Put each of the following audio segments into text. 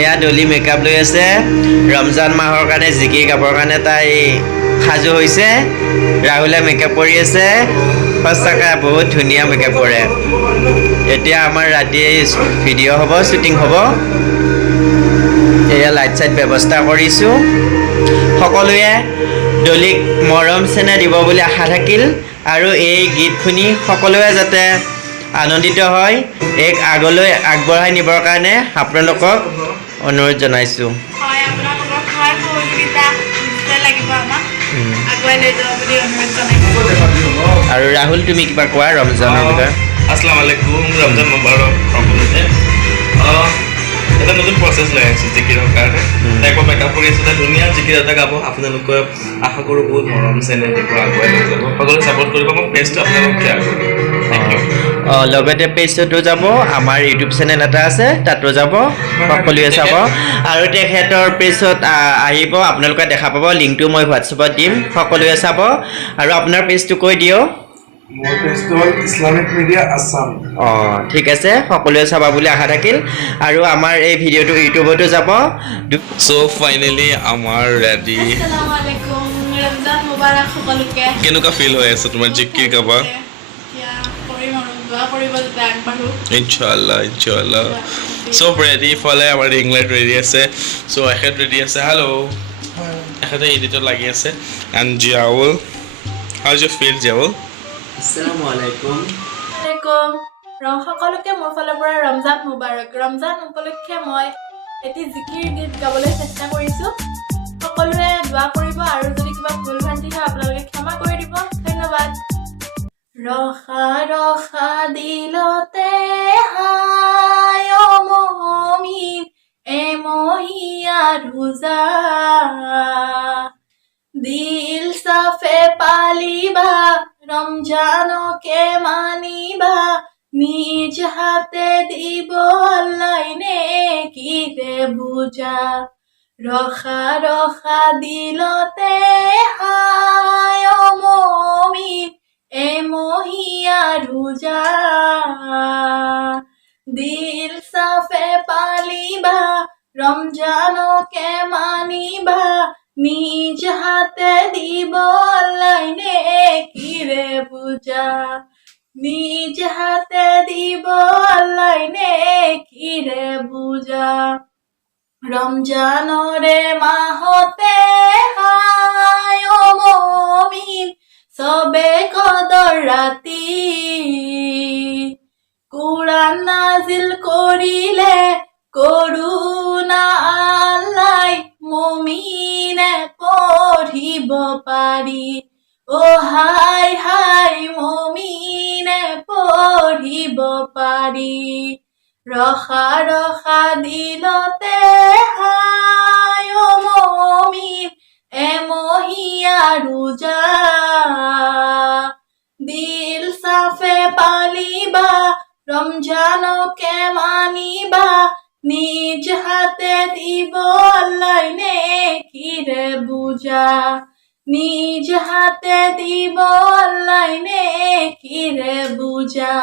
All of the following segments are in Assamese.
এয়া ডলি মেকআপ লৈ আছে ৰমজান মাহৰ কাৰণে জিকি গাবৰ কাৰণে তাই সাজু হৈছে ৰাহুলে মেকআপ কৰি আছে সঁচাকৈ বহুত ধুনীয়া মেকআপ কৰে এতিয়া আমাৰ ৰাতি ভিডিঅ' হ'ব শ্বুটিং হ'ব এয়া লাইট চাইট ব্যৱস্থা কৰিছোঁ সকলোৱে ডলিক মৰম চেনেহ দিব বুলি আশা থাকিল আৰু এই গীত শুনি সকলোৱে যাতে আনন্দিত হয় এক আগলৈ আগবঢ়াই নিবৰ কাৰণে আপোনালোকক অনুৰোধ জনাইছোঁ আৰু ৰাহুল তুমি কিবা কোৱা ৰমজানৰ বিষয়ে আসসালামু আলাইকুম ৰমজান মুবাৰক সকলোকে এটা নতুন প্ৰচেছ লৈ আহিছোঁ জিকিৰৰ কাৰণে একবাৰ মেকআপ কৰি আছোঁ ধুনীয়া জিকিৰ এটা গাব আপোনালোকে আশা কৰোঁ বহুত মৰম চেনেহ দিব আগুৱাই লৈ যাব সকলোৱে ছাপোৰ্ট কৰিব মই পেজটো আপোনালোকক শ্বেয়াৰ কৰিম থেংক ইউ লগতে পেজতো যাব আমাৰ ইউটিউব চেনেল এটা আছে তাতো যাব সকলোৱে চাব আৰু তেখেতৰ পেজত আহিব আপোনালোকে দেখা পাব লিংকটো মই হোৱাটছএপত দিম সকলোৱে চাব আৰু আপোনাৰ পেজটো কৈ দিয়ক মোৰ পেজটো হ'ল ইছলামিক মিডিয়া আছাম ঠিক আছে সকলোৱে চাবা বুলি আশা থাকিল আৰু আমাৰ এই ভিডিঅ'টো ইউটিউবতো যাব চ' ফাইনেলি আমাৰ ৰেডি আসসালামু আলাইকুম ৰমজান মুবাৰক সকলোকে কেনেকুৱা ফিল হৈ আছে তোমাৰ জিকিৰ গাবা এতিয়া কৰিম আৰু দোৱা কৰিব যাতে আগবাঢ়ো ইনশাআল্লাহ চব ৰেডি ইফালে আমাৰ ৰিং লাইট ৰেডি আছে চ' এখেত ৰেডি আছে হেল্ল' এখেতে এডিটত লাগি আছে and Ziaul how is you feel Ziaul আসসালামু আলাইকুম সকলোকে মোৰ ফালৰ পৰা ৰমজান মুবাৰক ৰমজান উপলক্ষে মই এটি জিকিৰ গীত গাবলৈ চেষ্টা কৰিছোঁ সকলোৱে দোৱা কৰিব আৰু যদি কিবা ভুল ভ্ৰান্তি হয় আপোনালোকে ক্ষমা কৰি দিব ধন্যবাদ ৰখা ৰখা দিলতে হায় মমিন এমহিয়া ৰোজা দিল সাফে পালিবা রমজানকে মানিবা নিজ হাতে দিব আল্লাহ নেকিরে বুঝা রখা রখা দিলতে হায় মমিন এ মহিয়া রোজা দিল সাফে পালিবা রমজানকে মানিবা নিজ হাতে দিব আল্লাহ নেকিরে বুঝা নিজ হাতে দিব আল্লাহ নেকিরে বুঝা রমজানরে মাহতে হায় মমিন সবে কদর রাতি কুরআন নাজিল করিলে করুণা আল্লাহ মুমিনে পঢ়িব পাৰি ও হাই হাই মুমিনে পঢ়িব পাৰি ৰখা ৰখা দিলতে হাই ও মুমিন এমহিয়া ৰোজা দিল সাফে পালিবা রমজানকে মানিবা নিজ হাতে দিব আল্লাহ নেকিরে বুঝা নিজ হাতে দিব আল্লাহ নেকিরে বুঝা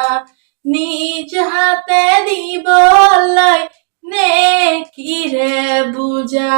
নিজ হাতে দিব আল্লাহ নেকিরে বুঝা